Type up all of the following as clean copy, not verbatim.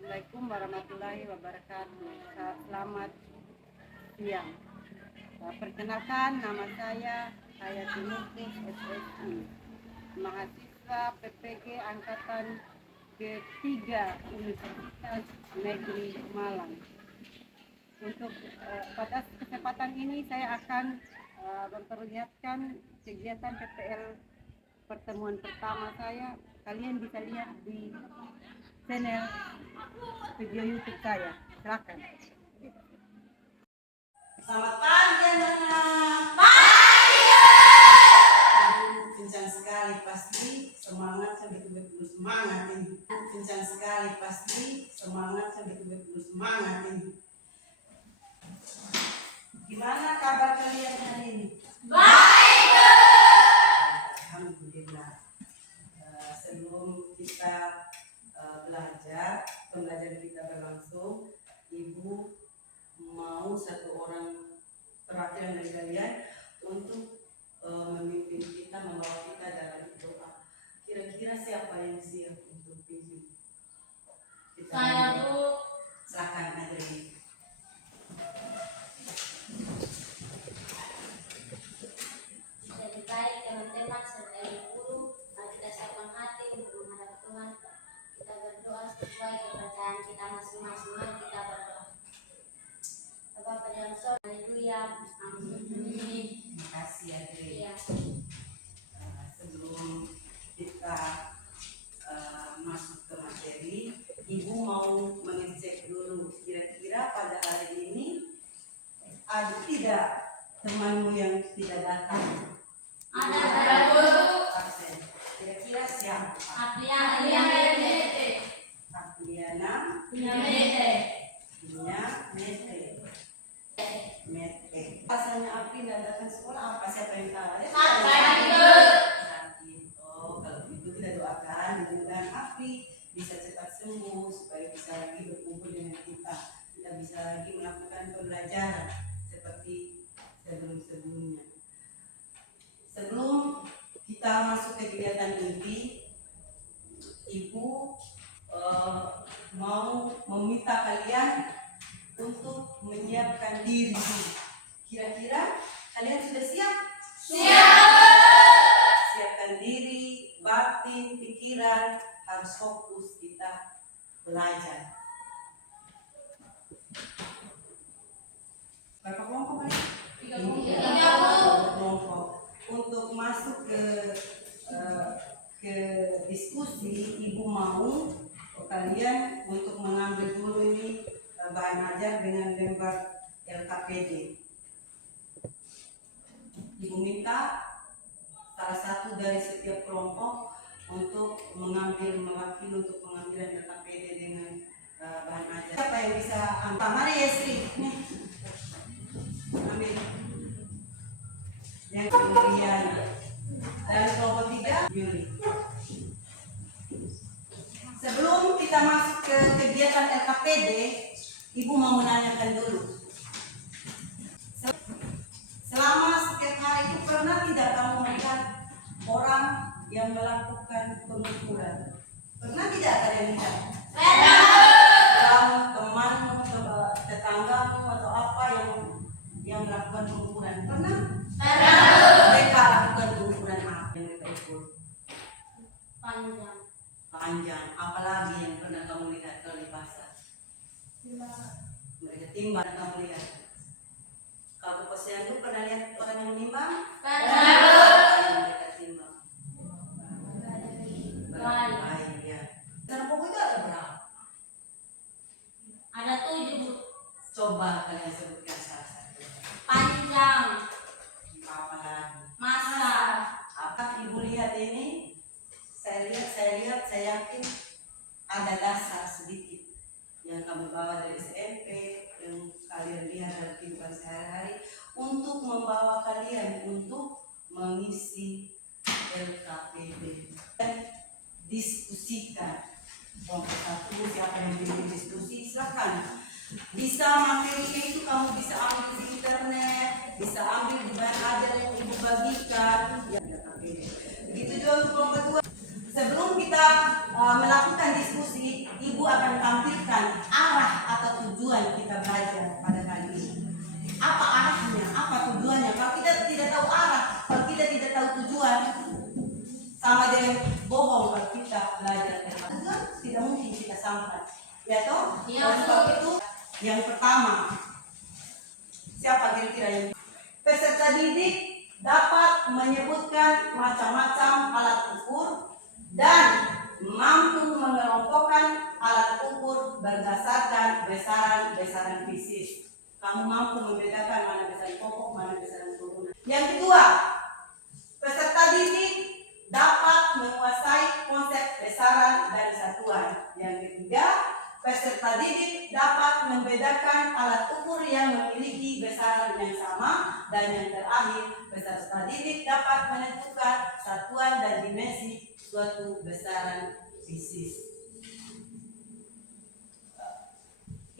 Assalamualaikum warahmatullahi wabarakatuh. Selamat siang. Perkenalkan, nama saya Hayati Nurtis SSI, mahasiswa PPG Angkatan ketiga Universitas Negeri Malang. Untuk pada kesempatan ini saya akan memperlihatkan kegiatan PPL pertemuan pertama saya. Kalian bisa lihat di channel video YouTube saya. Silakan. Selamat pagi anak-anak. Kencang sekali pasti semangat sampai betul-betul semangat ini. Kencang sekali pasti semangat sampai betul-betul semangat ini. Gimana kabar kalian hari ini? Baik. Alhamdulillah. Sebelum kita belajar, pembelajaran kita berlangsung, Ibu mau satu orang perwakilan dari kalian untuk memimpin kita, membawa kita dalam doa. Kira-kira siapa yang siap untuk pimpin kita? Saya, Bu. Silakan Adri. Jadi baik teman-teman serta ibu guru, mari kita siapkan hati untuk menghadap Tuhan. Kita berdoa sesuai kepercayaan kita masing-masing. Mari kita berdoa. Bapa pada dalam surga, haleluya. Amin. Terima kasih Adri. Ya. Sebelum kita masuk ke materi, Ibu mau mengecek dulu kira-kira pada hari ini ada tidak temanmu yang tidak datang? Ada Bu. Absen. Kira-kira siapa? Apliana Mete. Apliana Mete. Mete. Pasalnya Api dan datang sekolah apa? Siapa yang tahu? Sakit. Oh, kalau itu kita doakan mudah-mudahan Api bisa cepat sembuh supaya bisa lagi berkumpul dengan kita. Kita bisa lagi melakukan pembelajaran seperti sebelum-sebelumnya. Sebelum kita masuk ke kegiatan inti, Ibu mau meminta kalian untuk menyiapkan diri. Kira-kira kalian sudah siap? Siapkan diri, batin, pikiran, harus fokus kita belajar. Berapa kelompok kalian? 3 kelompok. Untuk masuk ke diskusi, Ibu mau kalian untuk mengambil dulu ini bahan ajar dengan lembar LKPD. Ibu minta salah satu dari setiap kelompok untuk mewakili untuk pengambilan LKPD dengan bahan ajar. Siapa yang bisa ambil? Mari Yesri, nih. Ambil. Yang kemudian dari kelompok 3, Yuli. Sebelum kita masuk ke kegiatan LKPD, Ibu mau menanyakan dulu. Selama setiap hari itu pernah tidak kamu melihat orang yang melakukan pemukulan? Pernah tidak kalian lihat? Kamu, temanmu, tetanggamu atau apa yang melakukan pemukulan? Pernah? Mereka lakukan pemukulan apa yang mereka ikut? Panjang. Apalagi yang pernah kamu lihat kalau di pasar? Mereka timbang kamu lihat. Kalau posyandu pernah lihat orang yang menimbang? Mereka timbang. Baik ya. Dan pokok itu ada berapa? Ada 7. Coba kalian sebutkan salah satu. Panjang. Apa lagi? Masa. Apa Ibu lihat ini? Saya lihat, saya yakin ada dasar sedikit yang kamu bawa dari SMP, yang kalian lihat dalam kehidupan sehari-hari untuk membawa kalian untuk mengisi LKPD dan diskusikan. Kelompok 1 siapa yang pilih diskusi silakan. Bisa materinya itu kamu bisa ambil di internet, bisa ambil di bahan ajar yang Ibu bagikan. Ya, LKPD. Begitu juga untuk kelompok 2. Sebelum kita melakukan diskusi, Ibu akan tampilkan kita sampai. Ya toh? Iya, Oleh sebab itu, yang pertama, siapa kira-kira yang peserta didik dapat menyebutkan macam-macam alat ukur dan mampu mengelompokkan alat ukur berdasarkan besaran-besaran fisik. Kamu mampu membedakan mana besaran pokok, mana besaran turunan. Yang kedua, peserta didik dapat menguasai konsep besaran dan satuan. Yang ketiga, peserta didik dapat membedakan alat ukur yang memiliki besaran yang sama. Dan yang terakhir, peserta didik dapat menentukan satuan dan dimensi suatu besaran fisik.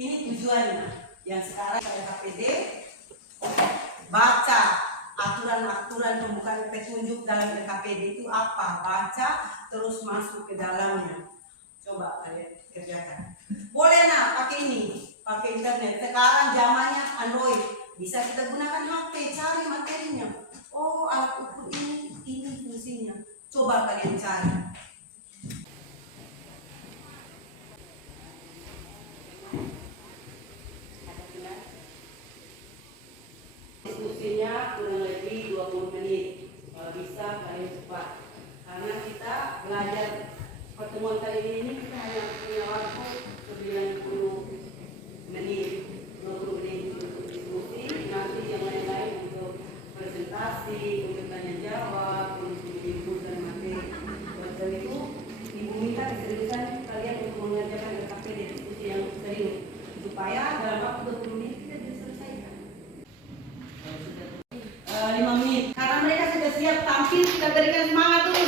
Ini tujuannya. Yang sekarang saya KPD baca aturan-aturan pembukaan petunjuk dalam LKPD itu apa, baca terus masuk ke dalamnya. Coba kalian kerjakan. Boleh nah pakai ini, pakai internet. Sekarang zamannya Android, bisa kita gunakan HP, cari materinya. Oh, alat ukur ini fungsinya. Coba kalian cari. Diskusinya kurang lebih 20 menit. Kalau bisa kalian cepat. Karena kita belajar pertemuan kali ini kita hanya punya waktu 90 menit. 20 menit untuk diskusi, nanti yang lain-lain untuk presentasi, untuk tanya jawab, untuk liputan materi. Oleh itu, Ibu minta keseriusan kalian untuk mengerjakan LKPD diskusi yang serius supaya dalam waktu 20 menit kita bisa selesaikan. 5 menit. Karena mereka sudah siap tampil, kita berikan semangat dulu.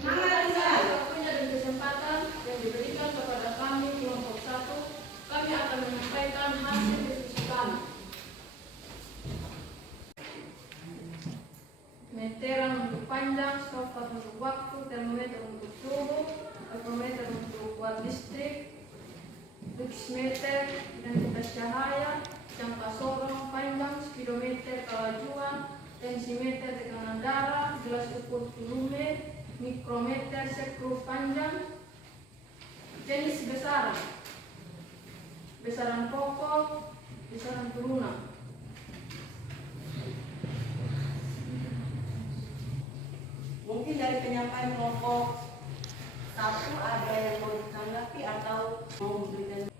Semangat Rizal. Waktunya dan kesempatan yang diberikan kepada kami kelompok 1, kami akan menyampaikan hasil diskusi kami. Meteran untuk panjang, stopwatch untuk waktu, termometer untuk suhu, alkometer untuk watt listrik, luxmeter intensitas cahaya, jangka sorong panjang, speedometer kelajuan, tensimeter tekanan darah, gelas ukur volume, mikrometer skru panjang, jenis besaran, besaran pokok, besaran turunan. Mungkin dari penyampaian kelompok 1 ada yang mau ditanggapi atau mau memberikan.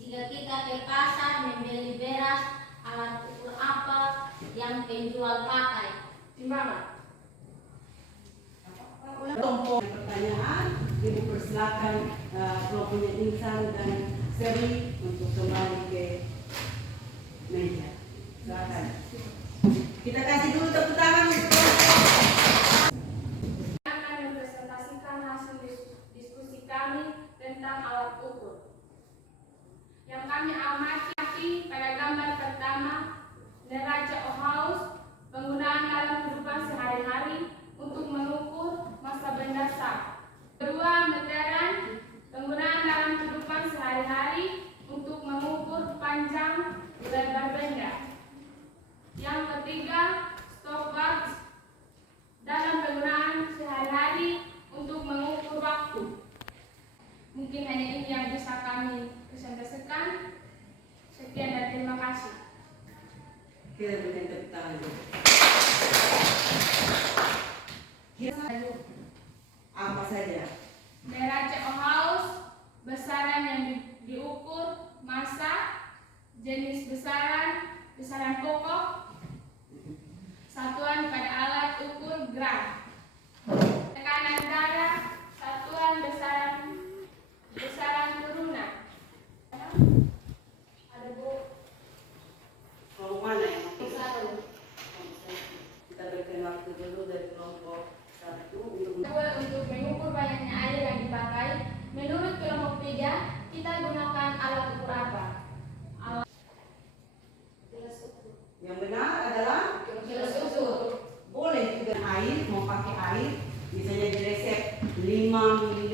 Jika kita ke pasar membeli beras, alat ukur apa yang penjual pakai? Di mana? Kelompok pertanyaan, Ibu persilakan kelompoknya Insan dan Seri untuk kembali ke meja. Silakan. Kita kasih dulu tepuk tangan untuk Akan mempresentasikan hasil diskusi kami tentang alat ukur. Yang kami amati pada gambar pertama, neraca Ohaus, penggunaan dalam kehidupan sehari-hari untuk mengukur massa benda sah. Kedua, meteran, penggunaan dalam kehidupan sehari-hari untuk mengukur panjang lebar benda. Yang ketiga, stopwatch, dalam penggunaan sehari-hari untuk mengukur waktu. Mungkin hanya ini yang bisa kami presentasikan. Sekian dan terima kasih. kita berikan tepuk tangan dulu. Apa saja? Neraca Ohaus, besaran yang diukur, massa, jenis besaran, besaran pokok, satuan pada alat ukur gram, tekanan darah, satuan besaran turunan. Ada Bu. Kelompok mana yang mau? Satu. Kita berikan waktu dulu dari kelompok 1 untuk Dua, untuk mengukur banyaknya air yang dipakai. Menurut kelompok 3, kita gunakan alat ukur apa? Gelas ukur. yang benar adalah Gelas ukur. boleh juga air, mau pakai air, misalnya di resep 5 ml,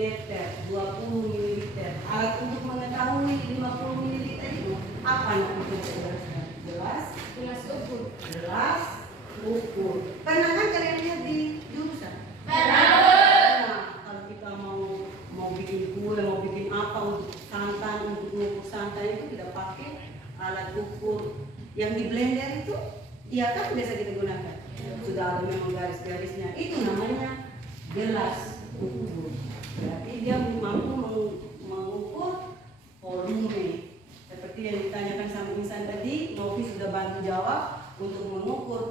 20 ml. Alat untuk mengetahui 50 ml itu apa namanya? Gelas Gelas ukur. gelas ukur. Pernah kan kalian lihat di jurusan? Benar. alat ukur yang di blender itu, iya kan biasa kita gunakan. Sudah ada memang garis-garisnya. Itu namanya gelas ukur. Berarti dia mampu mengukur volume. Seperti yang ditanyakan sama Insan tadi, Novi sudah bantu jawab untuk mengukur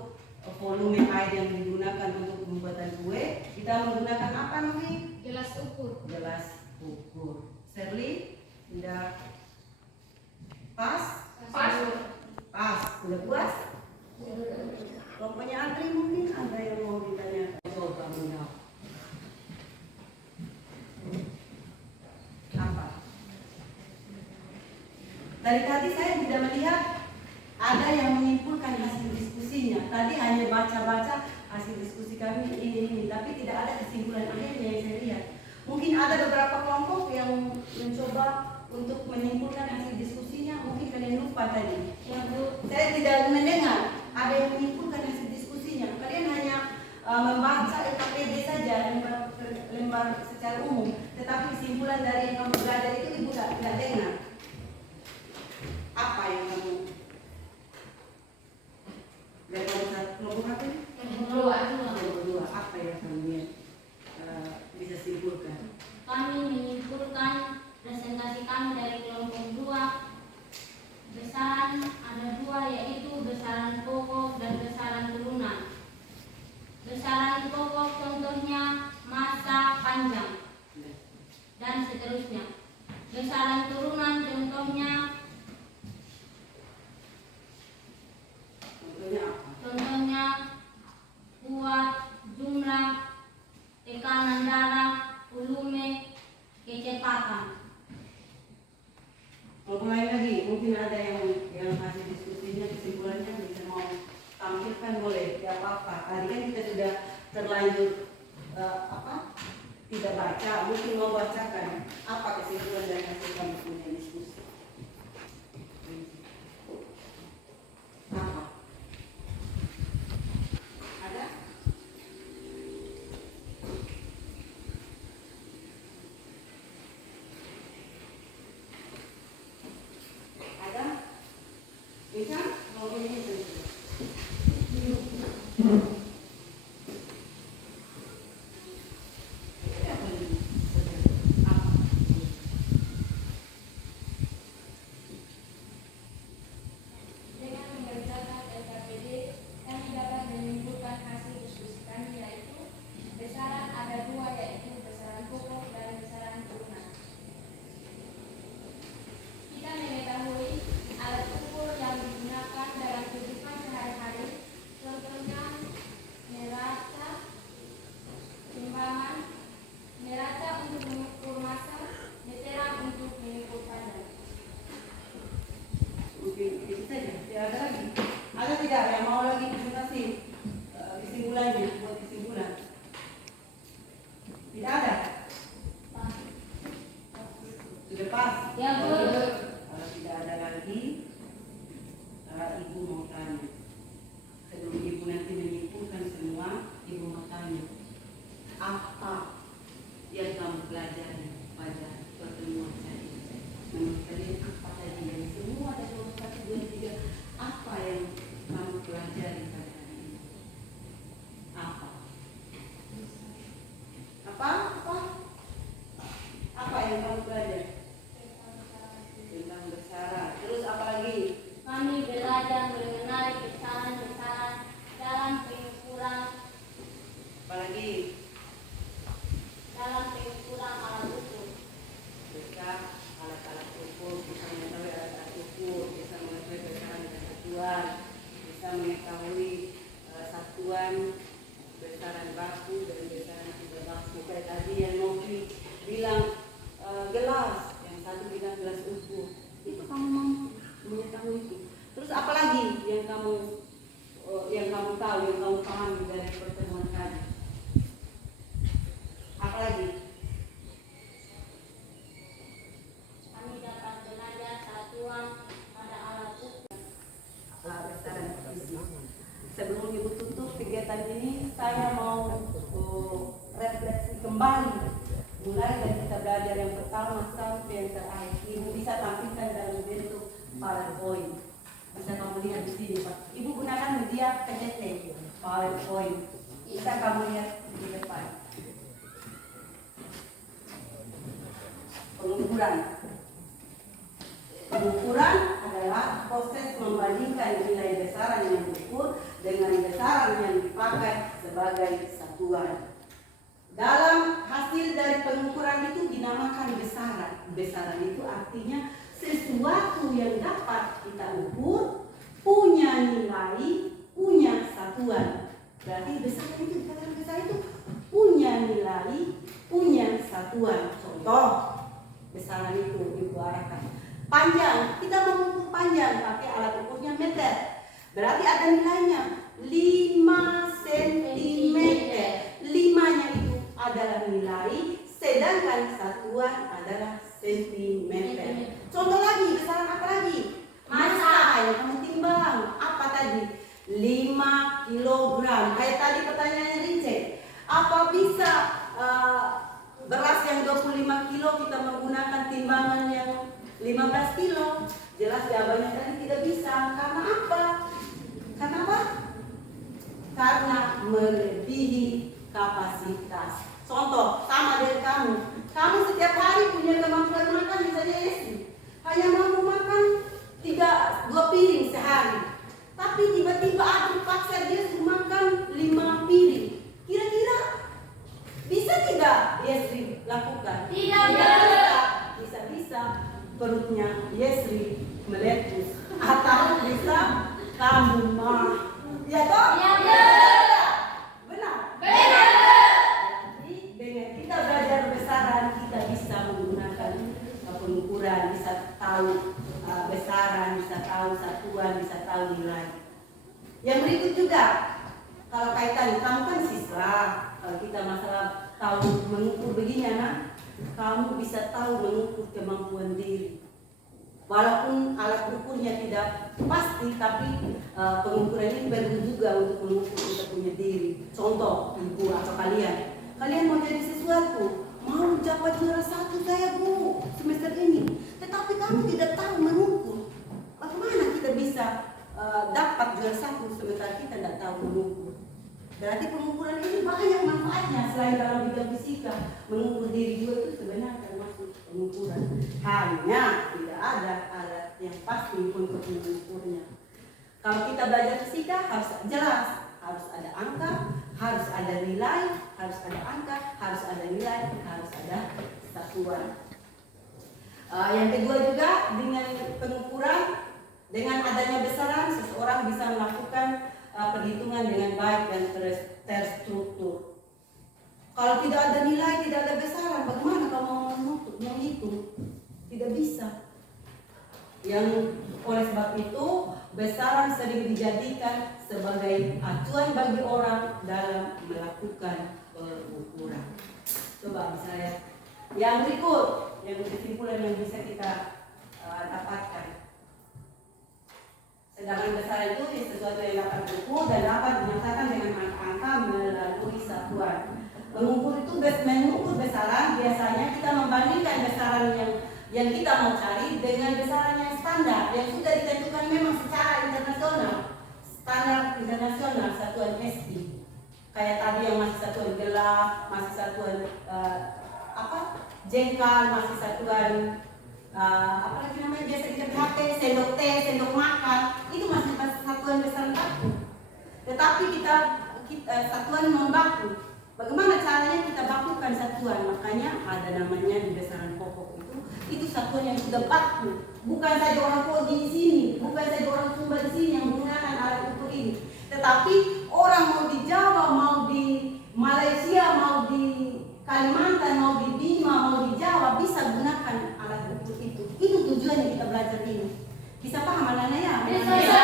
volume air yang digunakan untuk pembuatan kue. Kita menggunakan apa, Novi? Gelas ukur. Gelas ukur. Shirley, sudah pas? Pas. Pas. Sudah puas? Kelompoknya Andri mungkin ada yang mau ditanya. Coba menjawab. Apa? Dari tadi saya tidak melihat ada yang menyimpulkan hasil diskusinya. Tadi hanya baca-baca hasil diskusi kami ini, tapi tidak ada kesimpulan akhirnya yang saya lihat. Mungkin ada beberapa kelompok yang mencoba untuk menyimpulkan hasil diskusinya. Mungkin kalian lupa tadi. Ya Bu. Saya tidak mendengar ada yang menyimpulkan hasil diskusinya. Kalian hanya membaca LKPD saja, lembar secara umum. Tetapi kesimpulan dari yang kamu belajar itu ibu tidak dengar. Apa yang kamu dari kelompok apa ini? Kelompok dua. Apa yang kamu bisa simpulkan? Kami menyimpulkan presentasi kami dari kelompok 2. Besaran ada 2, yaitu besaran pokok dan besaran turunan. Besaran pokok contohnya masa panjang dan seterusnya. Besaran turunan contohnya kuat, jumlah, tekanan darah, volume, kecepatan. Mau mulai lagi, mungkin ada yang hasil diskusinya, kesimpulannya bisa mau tampilkan, boleh, tidak apa-apa. Tadi kan kita sudah terlanjur tidak baca, mungkin mau bacakan apa kesimpulan dari hasil kami punya diskusi. Apa? Ada? Ada? Bisa? Mau ini saja. Dengan mengerjakan LKPD, kami dapat menyimpulkan hasil diskusi kami, yaitu besaran ada 2, yaitu besaran pokok dan besaran turunan. Kita mengetahui alat ukur yang digunakan dalam kehidupan sehari-hari, contohnya neraca, timbangan, neraca untuk mengukur massa, meteran untuk mengukur panjang. Mungkin itu saja. Tidak ada lagi. Ada tidak yang mau lagi presentasi kesimpulannya, buat kesimpulan? Tidak ada. Sudah pas. Ya Bu. Kalau tidak ada lagi, ibu mau tanya. Sebelum ibu nanti menyimpulkan semua, ibu mau tanya. Apa yang kamu pelajari pada pertemuan tadi? Menurut kalian apa tadi yang semua ada 1, 2, 3? Apa yang kamu pelajari pada hari ini? Apa? Apa? Apa yang kamu pelajari? Tentang besaran. Terus apa lagi? Kami belajar mengenai besaran-besaran dalam pengukuran Apalagi alat ukur. besar alat-alat ukur, bisa mengetahui alat-alat ukur, bisa mengetahui besaran dan satuan, bisa mengetahui satuan besaran baku dan besaran tidak baku. Kayak tadi yang Novi bilang gelas, yang satu bilang gelas ukur. Itu kamu mampu mengetahui itu. Terus apa lagi yang kamu tahu, yang kamu pahami dari pertemuan tadi? Apa lagi? Kami dapat belajar satuan pada alat ukur. Besaran fisik. Sebelum ibu tutup kegiatan ini, saya mau refleksi kembali mulai dari kita belajar yang pertama sampai yang terakhir. Ibu bisa tampilkan dalam bentuk PowerPoint. bisa kamu lihat di sini Pak. Ibu gunakan media PPT, PowerPoint. Bisa kamu lihat di depan. Pengukuran. Pengukuran adalah proses membandingkan nilai besaran yang diukur dengan besaran yang dipakai sebagai satuan. Dalam hasil dari pengukuran itu dinamakan besaran. Besaran itu artinya sesuatu yang dapat kita ukur, punya nilai, punya satuan. Berarti besaran itu, dikatakan besaran itu punya nilai, punya satuan. Contoh, besaran itu ibu arahkan. Panjang, kita mengukur panjang pakai alat ukurnya meter. Berarti ada nilainya 5 cm. 5-nya itu adalah nilai, sedangkan satuan adalah sentimeter. Contoh lagi, besaran apa lagi? Massa yang kamu timbang. Apa tadi? 5 kilogram. Kayak tadi pertanyaannya Richard. Apa bisa beras yang 25 kilo kita menggunakan timbangan yang 15 kilo? Jelas jawabannya tadi tidak bisa. Karena apa? Karena apa? Karena melebihi kapasitas. Contoh, sama dari kamu. Kamu setiap hari punya kemampuan makan misalnya istri. Hanya mampu makan 2 piring sehari. Tapi tiba-tiba aku paksa dia suruh makan 5 piring. Kira-kira bisa tidak Yesri lakukan? Tidak. Bisa perutnya Yesri meletus atau bisa kamu mah. Ya toh? Iya. Benar. Jadi dengan kita belajar besaran kita bisa menggunakan pengukuran, bisa tahu besaran, bisa tahu satuan, bisa tahu nilai. Yang berikut juga, kalau kaitan, kamu kan siswa, kalau kita masalah tahu mengukur begini anak, kamu bisa tahu mengukur kemampuan diri. Walaupun alat ukurnya tidak pasti, tapi pengukuran ini perlu juga untuk mengukur kita punya diri. Contoh, ibu atau kalian mau jadi sesuatu, mau dapat juara 1 saya bu semester ini, tetapi kamu tidak tahu mengukur. Bagaimana kita bisa dapat juara 1 sementara kita tidak tahu mengukur? Berarti pengukuran ini banyak manfaatnya. Selain dalam bidang fisika, mengukur diri juga itu sebenarnya termasuk pengukuran. Hanya tidak ada alat yang pasti untuk mengukurnya. Kalau kita belajar fisika harus jelas, harus ada angka, harus ada nilai, harus ada angka, harus ada nilai, harus ada satuan. Yang kedua juga dengan pengukuran, dengan adanya besaran seseorang bisa melakukan perhitungan dengan baik dan terstruktur. Kalau tidak ada nilai, tidak ada besaran, bagaimana kamu mau menghitung? Tidak bisa. Yang oleh sebab itu besaran sering dijadikan sebagai acuan bagi orang dalam melakukan pengukuran. Coba misalnya yang berikut, yang kesimpulan yang bisa kita dapatkan. Sedangkan besaran itu sesuatu yang dapat diukur dan dapat dinyatakan dengan angka-angka melalui satuan. Mengukur itu mengukur besaran, biasanya kita membandingkan besaran yang kita mau cari dengan besaran yang standar yang sudah ditentukan memang secara internasional. Standar internasional satuan SI. Kayak tadi yang masih satuan gelas, masih satuan jengkal, masih satuan apa lagi namanya biasa kita pakai, sendok teh, sendok makan, itu masih satuan besaran baku. Tetapi kita satuan non baku. Bagaimana caranya kita bakukan satuan? Makanya ada namanya di besaran pokok itu satuan yang sudah baku. Bukan saja orang Kogi di sini, bukan saja orang Sumba di sini yang menggunakan alat ukur ini, tetapi orang mau di Jawa, mau di Malaysia, mau di Kalimantan, mau di Bima, mau di Jawa bisa gunakan alat ukur itu. Itu tujuannya kita belajar ini. Bisa paham anak-anak ya? Bisa.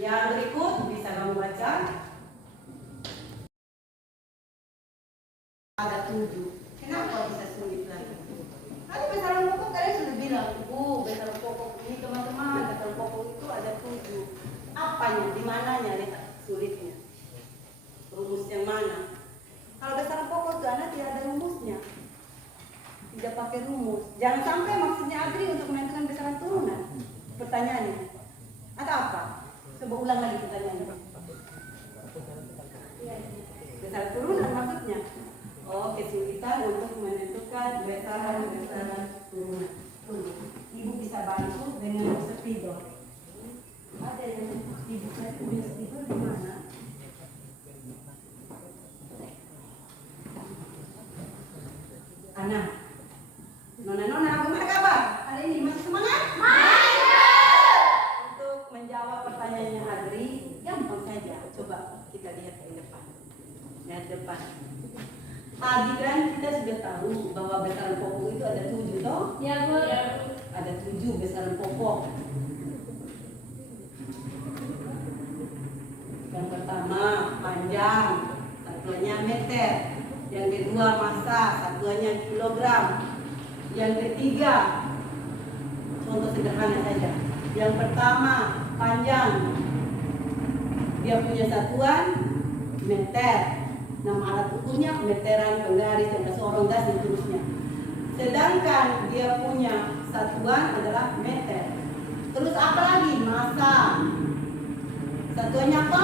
Yang berikut bisa kamu baca. Ada 7. Kenapa bisa sulit lagi? Tadi besaran pokok kalian sudah bilang, Bu, besaran pokok ini teman-teman, besaran pokok itu ada 7. Apanya? Di mananya letak sulitnya? Rumus yang mana? Kalau besaran pokok itu anak tidak ada rumusnya. Tidak pakai rumus. Jangan sampai maksudnya Adri untuk menentukan besaran turunan. pertanyaannya? Atau apa? Coba ulang lagi pertanyaannya. Besaran turunan maksudnya. Oh, kesulitan untuk menentukan besaran turunan. Ibu bisa bantu dengan spidol. Ada yang ibu saya punya spidol di mana? Ana, Nona, gimana kabar? Hari ini masih semangat? Untuk menjawab pertanyaannya Adri, gampang saja. Coba kita lihat ke depan. Lihat depan. Tadi kan kita sudah tahu bahwa besaran pokok itu ada 7 toh? Ya, Bu. Ada 7 besaran pokok. Yang pertama panjang, satuannya meter. Yang kedua massa, satuannya kilogram. Yang ketiga, contoh sederhana saja. Yang pertama panjang, dia punya satuan meter. Nama alat ukurnya meteran, penggaris, dan sorong das dan seterusnya. Sedangkan dia punya satuan adalah meter. Terus apa lagi? Massa. Satuannya apa?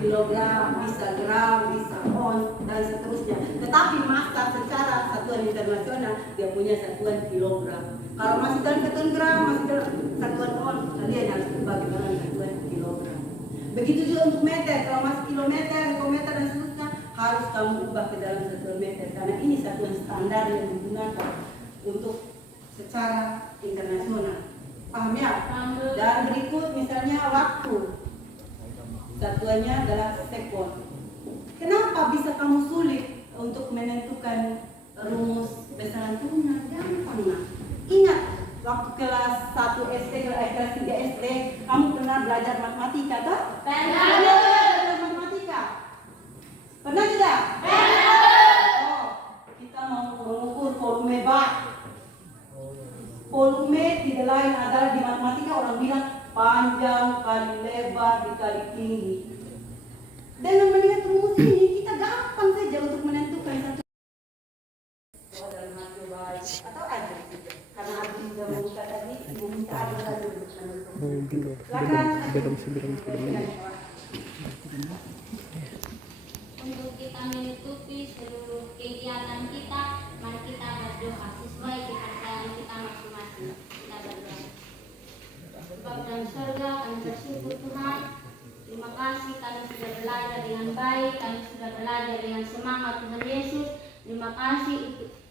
Kilogram, bisa gram, bisa ons, dan seterusnya. Tetapi massa secara satuan internasional dia punya satuan kilogram. Kalau masih dalam satuan gram, masih dalam satuan ons, kalian harus bagi dalam satuan kilogram. Begitu juga untuk meter. Kalau masih kilometer, meter dan seterusnya, harus kamu ubah ke dalam satuan meter. Karena ini satuan standar yang digunakan untuk secara internasional. Paham ya? Dan berikut misalnya waktu. Satuannya adalah sekon. Kenapa bisa kamu sulit untuk menentukan rumus besaran turunan? Gampang nah. Ingat waktu kelas 1 SD, kelas 3 SD, kamu pernah belajar matematika toh? Pernah belajar matematika? Pernah tidak? Oh, kita mau mengukur volume bak. Volume tidak lain adalah di matematika orang bilang panjang kali lebar dikali tinggi. Dengan melihat rumus ini kita gampang saja untuk menentukan satu dalam hati baik atau ada karena aku juga membuka tadi meminta ada dulu. Untuk kita menutupi seluruh kegiatan kita, mari kita berdoa sesuai kepercayaan kita masing-masing. Kita berdoa. Bapa dalam surga, kami bersyukur Tuhan. Terima kasih kami sudah belajar dengan baik, kami sudah belajar dengan semangat Tuhan Yesus. Terima kasih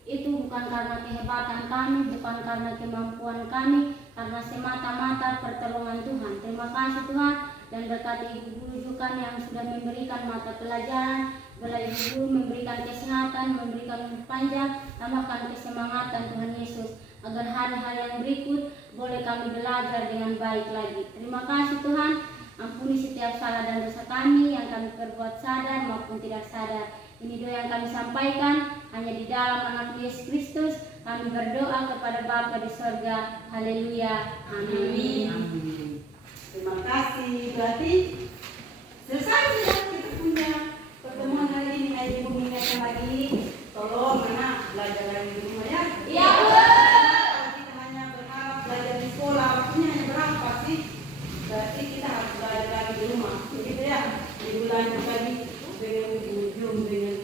itu bukan karena kehebatan kami, bukan karena kemampuan kami, karena semata-mata pertolongan Tuhan. Terima kasih Tuhan, dan berkati ibu guru kami yang sudah memberikan mata pelajaran, bila ibu guru memberikan kesehatan, memberikan umur panjang, tambahkan kesemangatan Tuhan Yesus, agar hari-hari yang berikut boleh kami belajar dengan baik lagi. Terima kasih Tuhan, ampuni setiap salah dan dosa kami yang kami perbuat sadar maupun tidak sadar. Ini doa yang kami sampaikan hanya di dalam nama Yesus Kristus. Kami berdoa kepada Bapa di surga. Haleluya. Amin. Terima kasih. Berarti selesai sudah kita punya pertemuan hari ini. Ayo ibu mengingatkan lagi. Tolong anak belajar lagi di rumah ya. Iya, Bu. Kalau kita hanya berharap belajar di sekolah, waktunya hanya berapa sih? Berarti kita harus belajar lagi di rumah. Begitu ya. Di bulan tadi dengan ujung dengan